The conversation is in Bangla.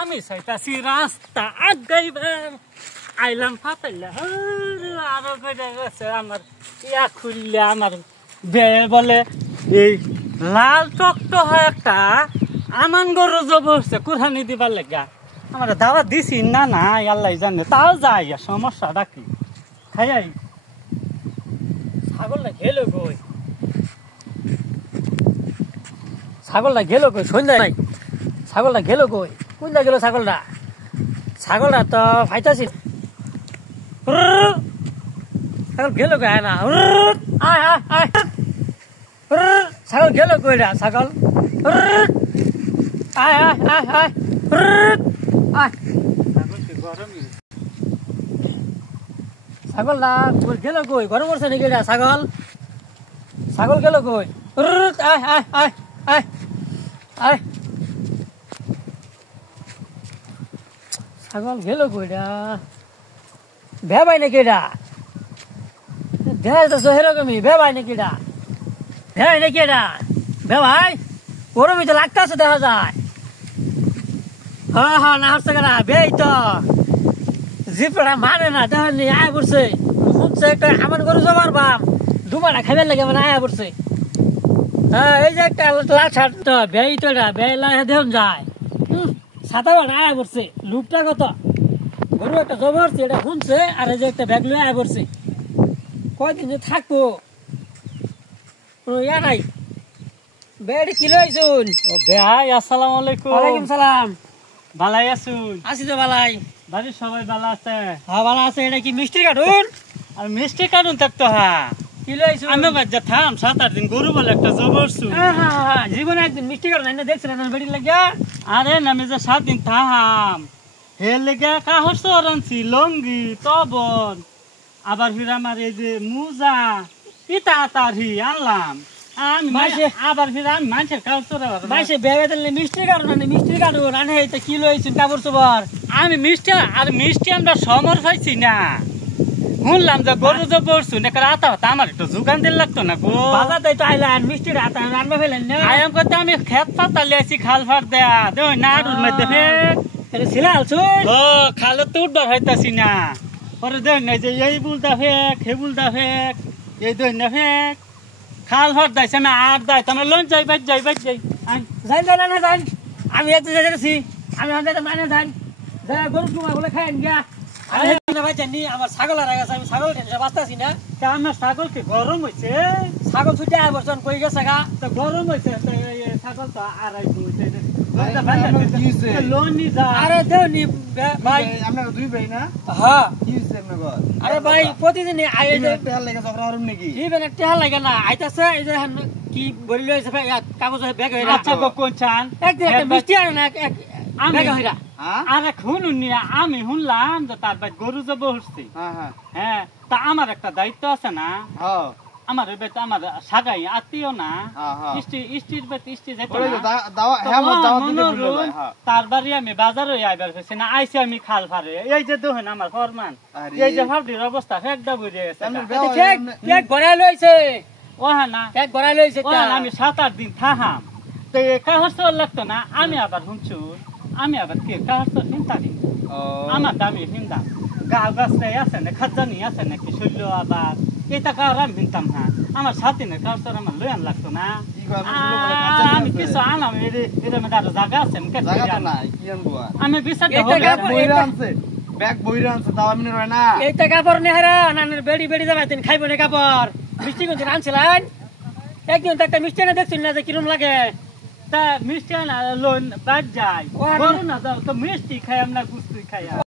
আমি চাইতাছি রাস্তা আগাইবার আইলাম ফাতাইলা আরো বেড়ে গেছে আমার ইয়া খুললে আমার বেয়ে বলে এই লাল টকটো হয় একটা আমান গরু জব হচ্ছে কুরহানি দিবার লেগা আমার দাওয়া দিছি না না আল্লাহ জানে তাও যাই সমস্যাটা কি খাই ছাগলটা গেল কই ছাগলটা গেল কই সন্ধ্যা নাই ছাগলটা গেল কই কোনটা গেল ছাগলটা তো ফাইতাছি ছাগল গেল কই না আয় আয় আয় ছাগল গেল কই রা ছাগল আয় আয় আয় আয় আয় ছাগলটা গেল কই গরম করছে নাকি রা ছাগল গেল কই আয় আয় আয় আয় আয় ছাগল গেল কইরা ভেবাই নাকি এটা দেখা যাচ্ছে সেরকমই ভেবাই নাকি এটা ভেবাই নাকি এটা ভেবাই ওরমই তো লাগতেছে দেখা যায় হ্যাঁ হ্যাঁ না হচ্ছে কেনা বেই তো জিপটা মানে না দেখেন আয় পড়ছে হচ্ছে একটা আমার গরু জমার বাম দুবারা খাইবার লাগে মানে আয়া পড়ছে হ্যাঁ এই যে একটা লাল শার্ট তো বেই তো এটা বেই লাগে দেখুন যায় ছাতা বাড়া আয়া পড়ছে লুপটা কত গরু একটা জমারছে এটা শুনছে আর এই যে একটা ব্যাগ লয়ে আয়া পড়ছে কয়দিন যে থাকবো ইয়া নাই বেড়ি কিলো আইসুন ও ভাই আসসালামু আলাইকুম ওয়ালাইকুম সালাম ভালাই আছুন আছি তো ভালাই বাড়ির সবাই ভালো আছে হ্যাঁ ভালো আছে এটা কি মিষ্টি কার্টুন আর মিষ্টি কার্টুন থাকতো হ্যাঁ কিলো আইসুন আমি বাজ্জা থাম 7-8 দিন গরু বলে একটা জবরছু হ্যাঁ হ্যাঁ জীবনে একদিন মিষ্টি কার্টুন এনে দেখছিলেন বেড়ি লাগিয়া আরে নামে যে 7 দিন থাম হে লেগে কাহর সরানছি লঙ্গি তবন আবার ফির আমার এই যে মুজা পিতা তারি আনলাম আমি আবার ফির আমি মানুষের কাজ মাসে বেবে দিলে মিষ্টি কাটুন আনে তো কিলো হয়েছেন কাপড় চোপড় আমি মিষ্টি আমরা সমর পাইছি না শুনলাম যে গরু যে পড়ছুন একটা আতা হতা আমার একটু যোগান দিল লাগতো না গো বাজাতে তো আইলাম মিষ্টির আতা রান্না ফেলেন না আয়াম করতে আমি খেত পাতা লিয়েছি খাল ফাট দেয়া দেখ নাড়ুর মধ্যে ফেক ছিলা আলছুন ও খালে তো উঠবার হইতাছি না পরে দেখ না যে এই বুলতা ফেক হে বুলতা ফেক এই দেখ না ফেক খাল ফাট দাইছে আমি আর দাই তোমরা লোন যাই যাই যাই না যাই আমি এত যাইতেছি আমি হন্ডা মানে যাই যা গরু টুমা বলে খাইন গিয়া ভাই জানি আমার ছাগল আর গেছে আমি ছাগল টেনশন বাঁচতাছি না তা আমার ছাগল কি গরম হইছে ছাগল ছুটে বর্তমান কই গেছে গা তো গরম হইছে তো ছাগল তো আড়াই হইছে আরে দেওনি ভাই আপনারা দুই ভাই না হ্যাঁ কি হইছে আপনাদের আরে ভাই প্রতিদিন আই টেহাল লাগা ঝগড়া হরম নাকি ইবেন টেহাল লাগা না আইতাছে এই যে কি বলি লইছে ভাই কাগজ ব্যাগ হইরা আচ্ছা কোন চান একদিন একটা মিষ্টি আর না ব্যাগ হইরা আরে শুনুন আমি শুনলাম যে তার ভাই গরু জব হচ্ছে হ্যাঁ হ্যাঁ তা আমার একটা দায়িত্ব আছে না হ্যাঁ আমার বেটা আমার সাগাই আত্মীয় না ইষ্টির বেটা ইষ্টি তার বাড়ি আমি বাজারে আইবার হয়েছে না আইসি আমি খাল ফারে এই যে দেখেন আমার ফরমান এই যে ফাবডির অবস্থা ফেকদা বুঝে গেছে কেক গড়াই লইছে ও হ্যাঁ না কেক গড়াই লইছে আমি 7-8 দিন থাহাম তো কাহস লাগতো না আমি আবার শুনছু আমি আবার কে কাহস চিন্তা দিই আমার দামি হিন্দা গাও গাছটাই আছে না খাজানি আছে নাকি শৈল্য আবার এই টাকা আমি কিনতাম না আমার সাথে না কাজ আমার লয়ান লাগতো না আমি কিছু আনলাম এর মধ্যে আরো জায়গা আছে আমি বিচার ব্যাগ বইরা আনছে তাও আমি রয় না এইটা কাপড় নে হারা নানের বেড়ি বেড়ি যাবে তিন খাইবো না কাপড় মিষ্টি কোন আনছিলেন একদিন তো একটা মিষ্টি না দেখছিস না যে কিরম লাগে তা মিষ্টি না লোন বাদ যায় বড় না দাও তো মিষ্টি খাই আমরা গুস্তি খাই